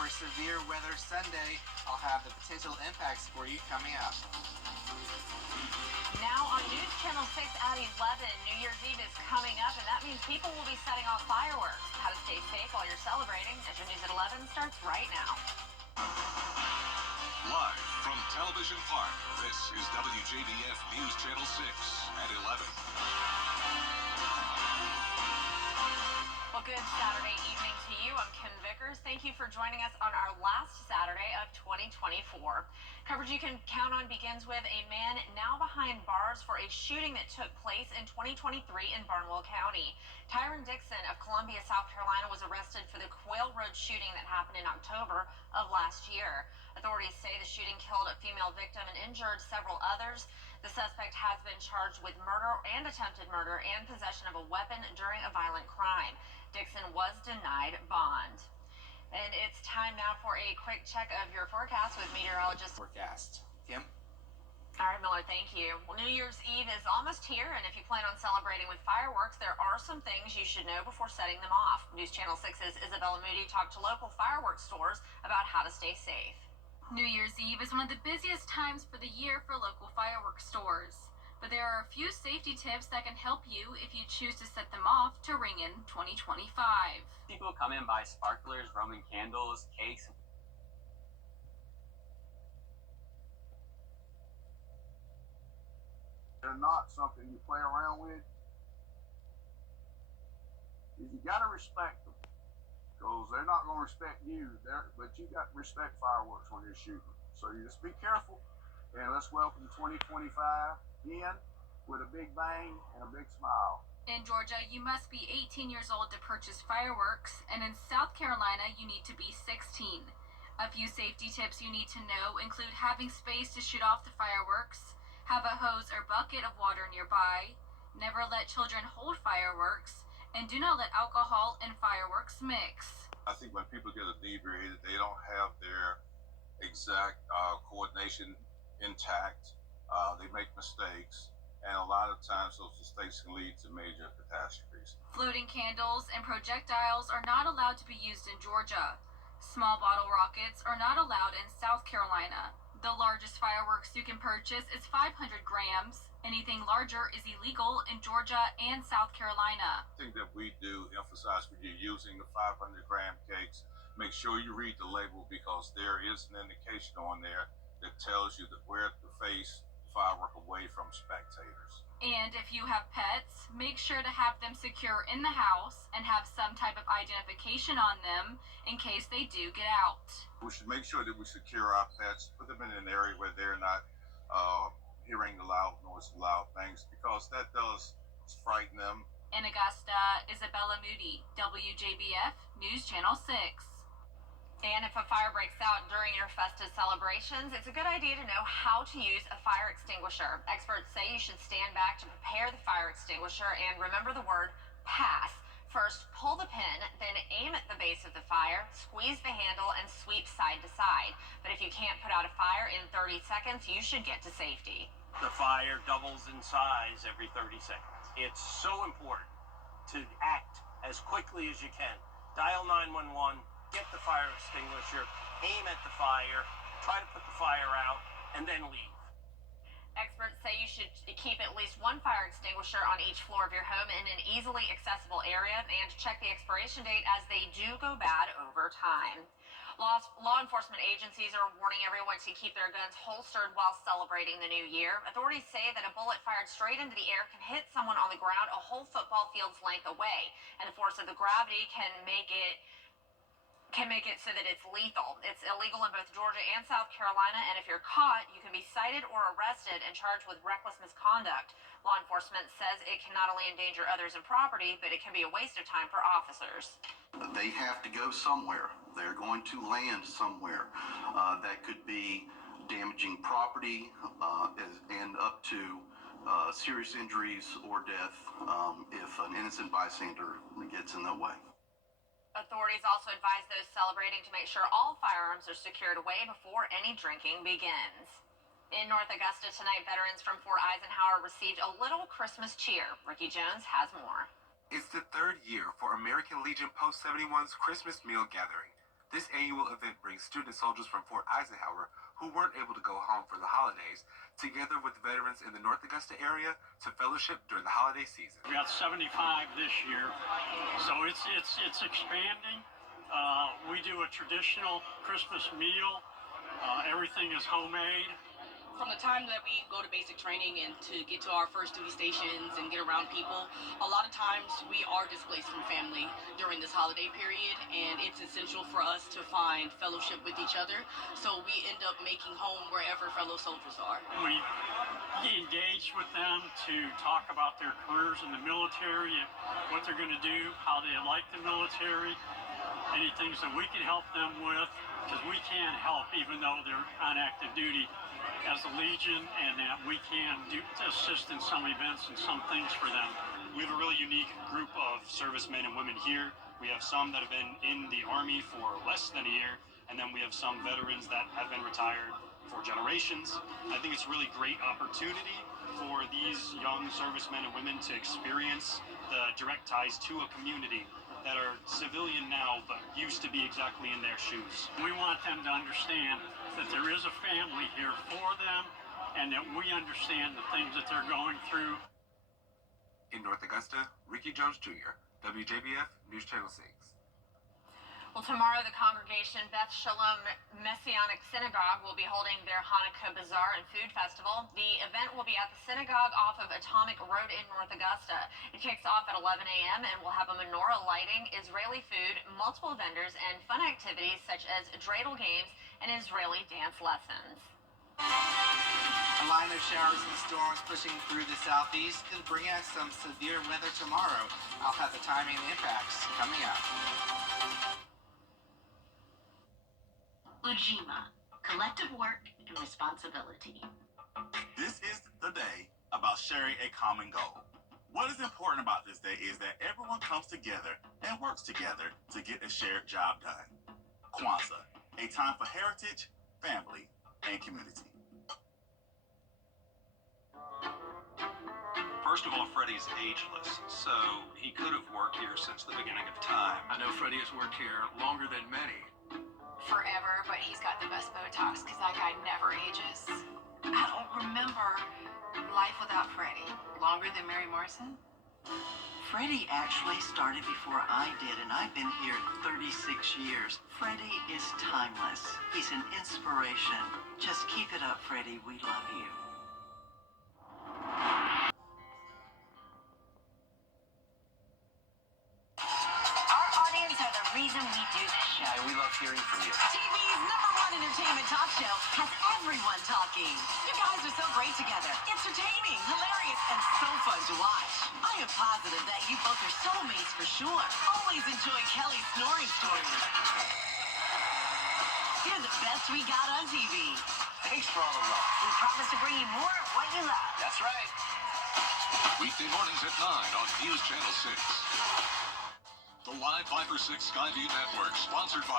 your severe weather Sunday. I'll have the potential impacts for you coming up. Now on News Channel 6 at 11, New Year's Eve is coming up, and that means people will be setting off fireworks. How to stay safe while you're celebrating. Metro News at 11 starts right now. Live from Television Park, this is WJBF News Channel 6 at 11. Well, good Saturday evening to you. I'm Kim Vickers. Thank you for joining us on our last Saturday of 2024. Coverage you can count on begins with a man now behind bars for a shooting that took place in 2023 in Barnwell County. Tyron Dixon of Columbia, South Carolina, was arrested for the Quail Road shooting that happened in October of last year. Authorities say the shooting killed a female victim and injured several others. The suspect has been charged with murder and attempted murder and possession of a weapon during a violent crime. Dixon was denied bond. And it's time now for a quick check of your forecast with meteorologist. Kim? All right, Miller, thank you. Well, New Year's Eve is almost here, and if you plan on celebrating with fireworks, there are some things you should know before setting them off. News Channel 6's Isabella Moody talked to local fireworks stores about how to stay safe. New Year's Eve is one of the busiest times for the year for local fireworks stores. But there are a few safety tips that can help you if you choose to set them off to ring in 2025. People come in, buy sparklers, Roman candles, cakes. They're not something you play around with. You got to respect them, because they're not going to respect you. But you got to respect fireworks when you're shooting. So you just be careful, and let's welcome 2025 in with a big bang and a big smile. In Georgia, you must be 18 years old to purchase fireworks, and in South Carolina, you need to be 16. A few safety tips you need to know include having space to shoot off the fireworks, have a hose or bucket of water nearby, never let children hold fireworks, and do not let alcohol and fireworks mix. I think when people get inebriated, they don't have their exact coordination intact. They make mistakes, and a lot of times those mistakes can lead to major catastrophes. Floating candles and projectiles are not allowed to be used in Georgia. Small bottle rockets are not allowed in South Carolina. The largest fireworks you can purchase is 500 grams. Anything larger is illegal in Georgia and South Carolina. The thing that we do emphasize when you're using the 500-gram cakes, make sure you read the label, because there is an indication on there that tells you that where to face firework away from spectators. And if you have pets, make sure to have them secure in the house and have some type of identification on them in case they do get out. We should make sure that we secure our pets, put them in an area where they're not hearing the loud noise, loud things, because that does frighten them. In Augusta, Isabella Moody, WJBF News Channel 6. And if a fire breaks out during your festive celebrations, it's a good idea to know how to use a fire extinguisher. Experts say you should stand back to prepare the fire extinguisher and remember the word pass. First, pull the pin, then aim at the base of the fire, squeeze the handle, and sweep side to side. But if you can't put out a fire in 30 seconds, you should get to safety. The fire doubles in size every 30 seconds. It's so important to act as quickly as you can. Dial 911. Get the fire extinguisher, aim at the fire, try to put the fire out, and then leave. Experts say you should keep at least one fire extinguisher on each floor of your home in an easily accessible area, and check the expiration date as they do go bad over time. Law enforcement agencies are warning everyone to keep their guns holstered while celebrating the new year. Authorities say that a bullet fired straight into the air can hit someone on the ground a whole football field's length away, and the force of the gravity can make it so that it's lethal. It's illegal in both Georgia and South Carolina, and if you're caught, you can be cited or arrested and charged with reckless misconduct. Law enforcement says it can not only endanger others and property, but it can be a waste of time for officers. They have to go somewhere. They're going to land somewhere. That could be damaging property and up to serious injuries or death if an innocent bystander gets in the way. Authorities also advise those celebrating to make sure all firearms are secured away before any drinking begins. In North Augusta tonight, veterans from Fort Eisenhower received a little Christmas cheer. Ricky Jones has more. It's the third year for American Legion Post 71's Christmas meal gathering. This annual event brings student soldiers from Fort Eisenhower who weren't able to go home for the holidays, together with veterans in the North Augusta area to fellowship during the holiday season. We got 75 this year, so it's expanding. We do a traditional Christmas meal. Everything is homemade. From the time that we go to basic training and to get to our first duty stations and get around people, a lot of times we are displaced from family during this holiday period, and it's essential for us to find fellowship with each other, so we end up making home wherever fellow soldiers are. We engage with them to talk about their careers in the military, what they're going to do, how they like the military, any things that we can help them with, because we can't help even though they're on active duty as a Legion, and that we can assist in some events and some things for them. We have a really unique group of servicemen and women here. We have some that have been in the Army for less than a year, and then we have some veterans that have been retired for generations. I think it's a really great opportunity for these young servicemen and women to experience the direct ties to a community that are civilian now but used to be exactly in their shoes. We want them to understand that there is a family here for them and that we understand the things that they're going through. In North Augusta, Ricky Jones Jr., WJBF News Channel 6. Well, tomorrow the congregation Beth Shalom Messianic Synagogue will be holding their Hanukkah Bazaar and Food Festival. The event will be at the synagogue off of Atomic Road in North Augusta. It kicks off at 11 a.m. and will have a menorah lighting, Israeli food, multiple vendors, and fun activities such as dreidel games and Israeli dance lessons. A line of showers and storms pushing through the southeast could bring us some severe weather tomorrow. I'll have the timing and impacts coming up. Ujima, collective work and responsibility. This is the day about sharing a common goal. What is important about this day is that everyone comes together and works together to get a shared job done. Kwanzaa, a time for heritage, family, and community. First of all, Freddie's ageless, so he could have worked here since the beginning of time. I know Freddie has worked here longer than many. Forever, but he's got the best Botox because that guy never ages. I don't remember life without Freddie. Longer than Mary Morrison? Freddie actually started before I did, and I've been here 36 years. Freddie is timeless. He's an inspiration. Just keep it up, Freddie. We love you. Our audience are the reason we do this show. And we love hearing from you. TV's #1 entertainment talk show has everyone talking. You guys are so great together. Entertaining, hilarious, and so fun to watch. I am positive that you both are soulmates for sure. Always enjoy Kelly's snoring stories. You're the best we got on TV. Thanks for all the love. We promise to bring you more of what you love. That's right. Weekday mornings at 9 on News Channel 6. The live 5 for 6 Skyview Network, sponsored by